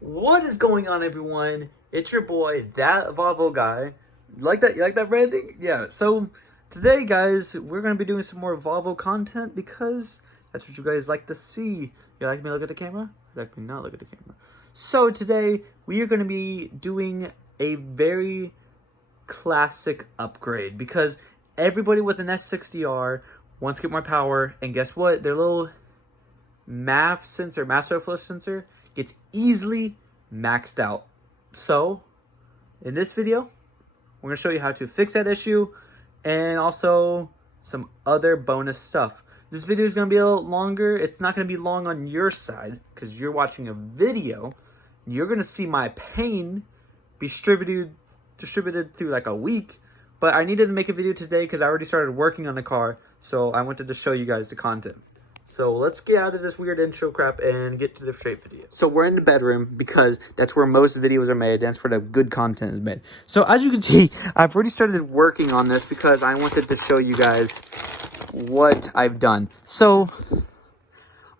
What is going on, everyone? It's your boy, that Volvo guy. You like that? You like that branding? Yeah. So today, guys, we're gonna be doing some more Volvo content because that's what you guys like to see. You like me look at the camera? You like me not look at the camera? So today we are gonna be doing a very classic upgrade because everybody with an S60R wants to get more power, and guess what? Their little MAF sensor, mass airflow sensor, gets easily maxed out. So in this video, we're going to show you how to fix that issue and also some other bonus stuff. This video is going to be a little longer. It's not going to be long on your side because you're watching a video. You're going to see my pain be distributed through like a week. But I needed to make a video today because I already started working on the car. So I wanted to show you guys the content. So let's get out of this weird intro crap and get to the straight video. So we're in the bedroom because that's where most videos are made. That's where the good content is made. So as you can see, I've already started working on this because I wanted to show you guys what I've done. So,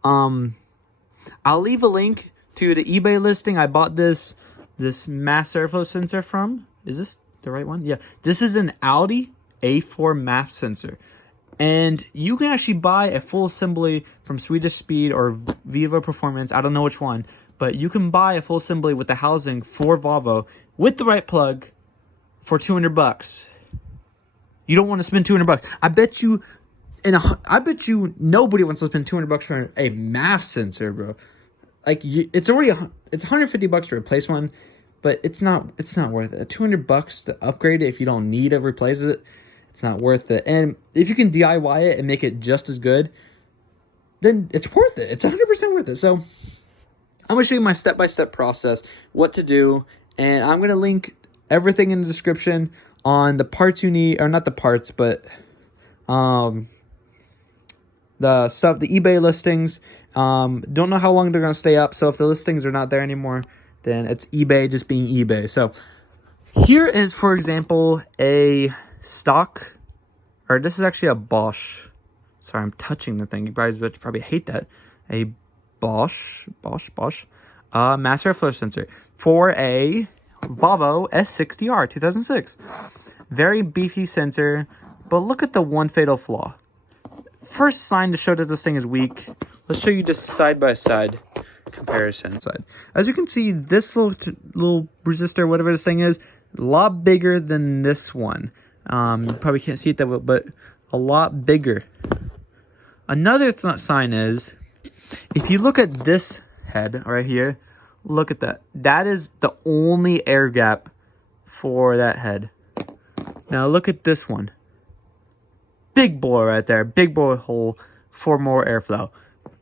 I'll leave a link to the eBay listing. I bought this mass airflow sensor from. Is this the right one? Yeah. This is an Audi A4 MAF sensor. And you can actually buy a full assembly from Swedish Speed or Viva Performance. I don't know which one. But you can buy a full assembly with the housing for Volvo with the right plug for 200 bucks. You don't want to spend 200 bucks. I bet you nobody wants to spend 200 bucks for a MAF sensor, bro. Like, it's 150 bucks to replace one, but it's not worth it. 200 bucks to upgrade it if you don't need to replace it. It's not worth it. And if you can DIY it and make it just as good, then it's worth it. It's 100% worth it. So I'm going to show you my step-by-step process, what to do. And I'm going to link everything in the description on the parts you need, or not the parts, but the stuff, the eBay listings. Don't know how long they're going to stay up. So if the listings are not there anymore, then it's eBay just being eBay. So here is, for example, a stock, or this is actually a Bosch. Sorry, I'm touching the thing. You guys would probably hate that. A Bosch mass airflow sensor for a Volvo S60r 2006. Very beefy sensor, but look at the one fatal flaw. First sign to show that this thing is weak. Let's show you this side-by-side comparison. As you can see, this little resistor, whatever this thing is, a lot bigger than this one. You probably can't see it that well, but a lot bigger. Another sign is, if you look at this head right here, look at that. That is the only air gap for that head. Now look at this one. Big boy right there. Big boy hole for more airflow.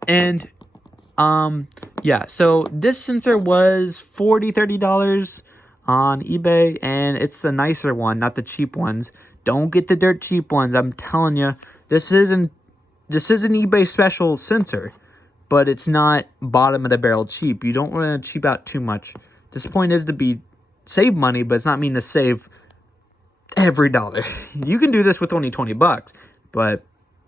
And, yeah, so this sensor was $30 on eBay, and it's the nicer one, not the cheap ones. Don't get the dirt cheap ones. I'm telling you, this is an eBay special sensor, but it's not bottom of the barrel cheap. You don't want to cheap out too much. This point is to save money, but it's not mean to save every dollar. You can do this with only 20 bucks, but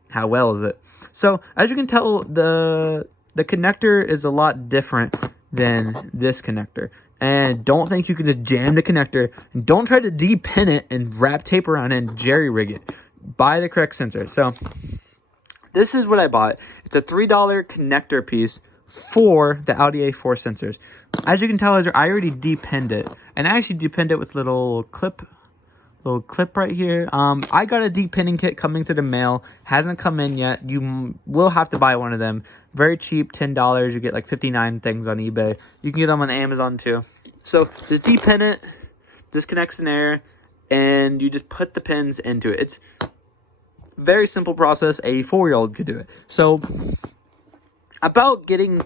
how well is it? So as you can tell, the connector is a lot different than this connector. And don't think you can just jam the connector. And don't try to depin it and wrap tape around it and jerry rig it. Buy the correct sensor. So this is what I bought. It's a $3 connector piece for the Audi A4 sensors. As you can tell, I already depinned it. And I actually depinned it with little clip right here. I got a depinning kit coming through the mail. Hasn't come in yet. You will have to buy one of them. Very cheap, $10. You get like 59 things on eBay. You can get them on Amazon too. So just depin it, disconnects in there, and you just put the pins into it. It's very simple process. A 4-year-old could do it. So about getting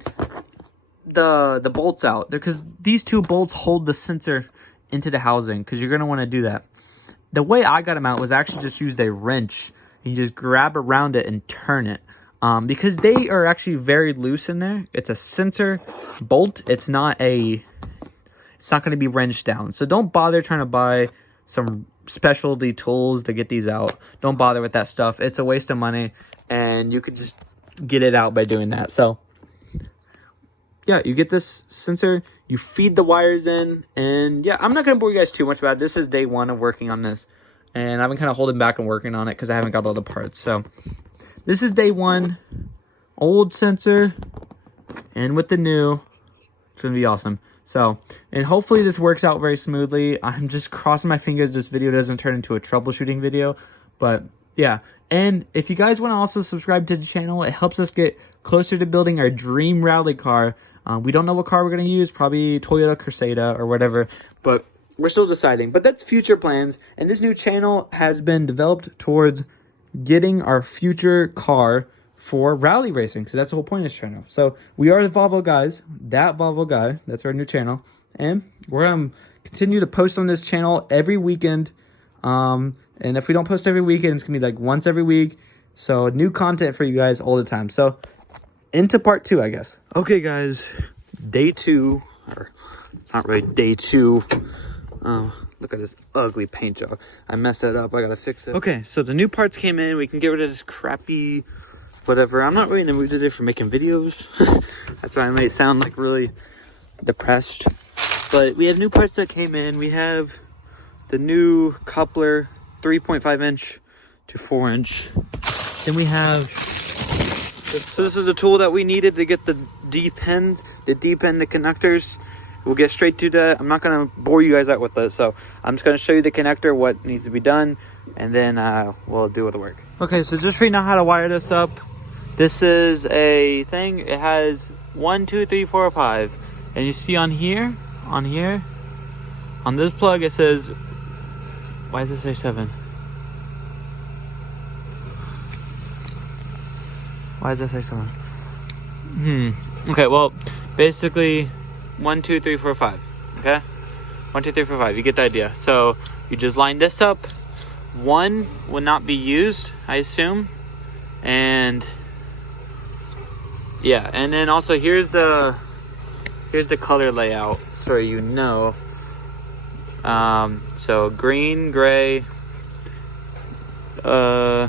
the bolts out, because these two bolts hold the sensor into the housing, because you're going to want to do that. The way I got them out was actually just used a wrench. You just grab around it and turn it. Because they are actually very loose in there. It's a sensor bolt. It's not going to be wrenched down. So don't bother trying to buy some specialty tools to get these out. Don't bother with that stuff. It's a waste of money, and you could just get it out by doing that. So yeah, you get this sensor, you feed the wires in, and yeah, I'm not going to bore you guys too much about it. This is day 1 of working on this, and I've been kind of holding back and working on it because I haven't got all the parts. So this is day 1, old sensor, and with the new, it's going to be awesome. So, and hopefully this works out very smoothly. I'm just crossing my fingers this video doesn't turn into a troubleshooting video, but yeah. And if you guys want to also subscribe to the channel, it helps us get closer to building our dream rally car. We don't know what car we're going to use, probably Toyota Crusader or whatever, but we're still deciding. But that's future plans, and this new channel has been developed towards getting our future car for rally racing. So that's the whole point of this channel. So we are the Volvo guys, that Volvo guy, that's our new channel. And we're going to continue to post on this channel every weekend. And if we don't post every weekend, it's going to be like once every week. So new content for you guys all the time. So into part 2, I guess. Okay, guys, day 2, or it's not really day 2. Look at this ugly paint job. I messed that up. I got to fix it. Okay, so the new parts came in. We can get rid of this crappy whatever. I'm not really in the mood today for making videos. That's why I may sound like really depressed. But we have new parts that came in. We have the new coupler, 3.5 inch to 4 inch. Then we have, so this is the tool that we needed to get the deep end the connectors. We'll get straight to that. I'm not going to bore you guys out with this, so I'm just going to show you the connector, what needs to be done, and then we'll do the work. Okay, so just so you know how to wire this up, this is a thing. It has 1, 2, 3, 4, 5, and you see on here, on this plug, it says, why does it say 7? Why does it say 7? Okay, well, basically 1, 2, 3, 4, 5. Okay, 1, 2, 3, 4, 5. You get the idea. So you just line this up. 1 will not be used, I assume, and yeah. And then also here's the color layout, so you know. So green, gray, yeah,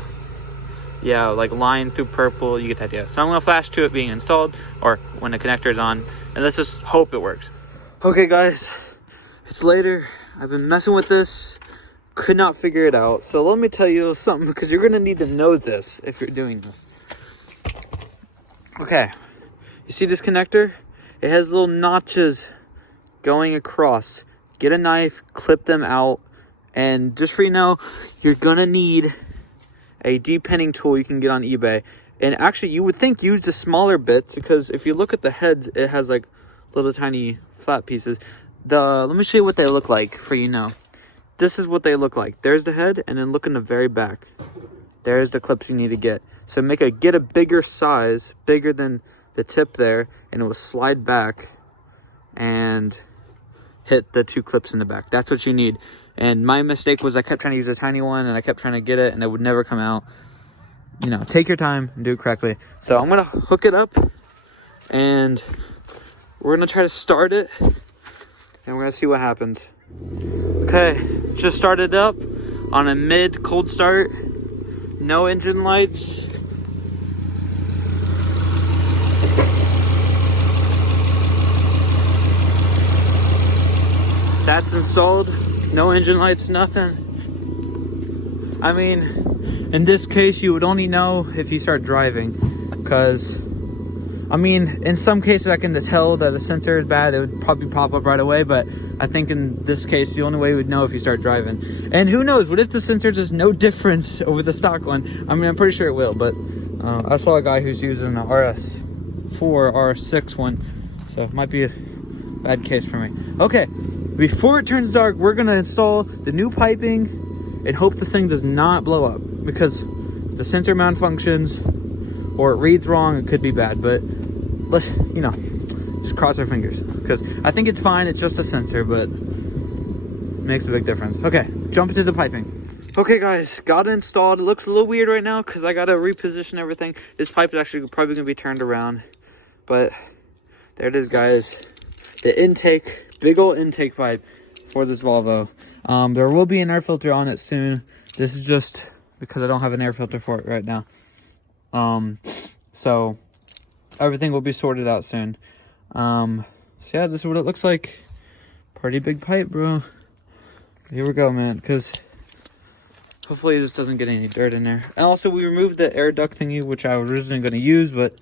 like line through purple, you get the idea. So I'm gonna flash to it being installed, or when the connector is on, and let's just hope it works. Okay guys, it's later. I've been messing with this, could not figure it out. So let me tell you something, because you're gonna need to know this if you're doing this. Okay, you see this connector? It has little notches going across. Get a knife, clip them out, and just so you know, you're gonna need a depinning tool you can get on eBay. And actually, you would think use the smaller bits, because if you look at the heads, it has like little tiny flat pieces. Let me show you what they look like for you know. This is what they look like. There's the head, and then look in the very back. There's the clips you need to get. So get a bigger size, bigger than the tip there, and it will slide back and hit the 2 clips in the back. That's what you need. And my mistake was I kept trying to use a tiny one, and I kept trying to get it, and it would never come out. You know, take your time and do it correctly. So I'm gonna hook it up, and we're gonna try to start it, and we're gonna see what happens. Okay, just started up on a mid cold start. No engine lights. That's installed. No engine lights, nothing. I mean, in this case, you would only know if you start driving, because, I mean, in some cases I can tell that a sensor is bad. It would probably pop up right away, but I think in this case, the only way we would know if you start driving. And who knows, what if the sensor is no difference over the stock one? I mean, I'm pretty sure it will, but I saw a guy who's using an RS4, RS6 one, so it might be a bad case for me. Okay. Before it turns dark, we're gonna install the new piping and hope the thing does not blow up, because if the sensor malfunctions or it reads wrong, it could be bad. But let's, you know, just cross our fingers, because I think it's fine. It's just a sensor, but it makes a big difference. Okay, jump into the piping. Okay guys, got it installed. It looks a little weird right now because I gotta reposition everything. This pipe is actually probably gonna be turned around, but there it is, guys. The intake. Big old intake pipe for this Volvo. There will be an air filter on it soon. This is just because I don't have an air filter for it right now. So everything will be sorted out soon. So yeah, this is what it looks like. Pretty big pipe, bro. Here we go, man, because hopefully this doesn't get any dirt in there. And also, we removed the air duct thingy, which I was originally going to use, but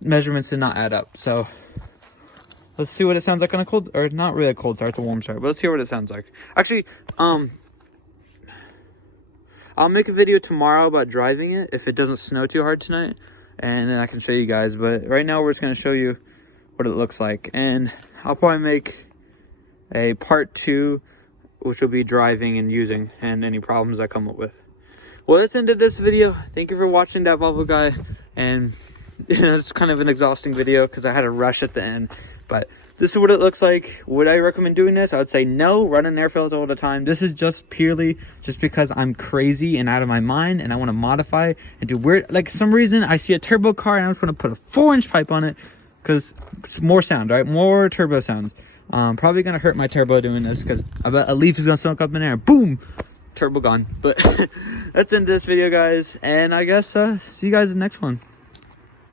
measurements did not add up. So let's see what it sounds like on a cold, or not really a cold start, it's a warm start, but let's hear what it sounds like. Actually, I'll make a video tomorrow about driving it if it doesn't snow too hard tonight, and then I can show you guys. But right now we're just going to show you what it looks like, and I'll probably make a part 2, which will be driving and using and any problems I come up with. Well, that's the end of this video. Thank you for watching that Volvo guy, and it's kind of an exhausting video because I had to rush at the end, but this is what it looks like. Would I recommend doing this? I would say no. Run an air filter all the time. This is just purely just because I'm crazy and out of my mind and I want to modify and do weird, like some reason I see a turbo car and I just want to put a 4-inch pipe on it because it's more sound, right? More turbo sounds. Probably gonna hurt my turbo doing this because I bet a leaf is gonna soak up in there. Boom, turbo gone. But that's the end of this video, guys, and I guess see you guys in the next one.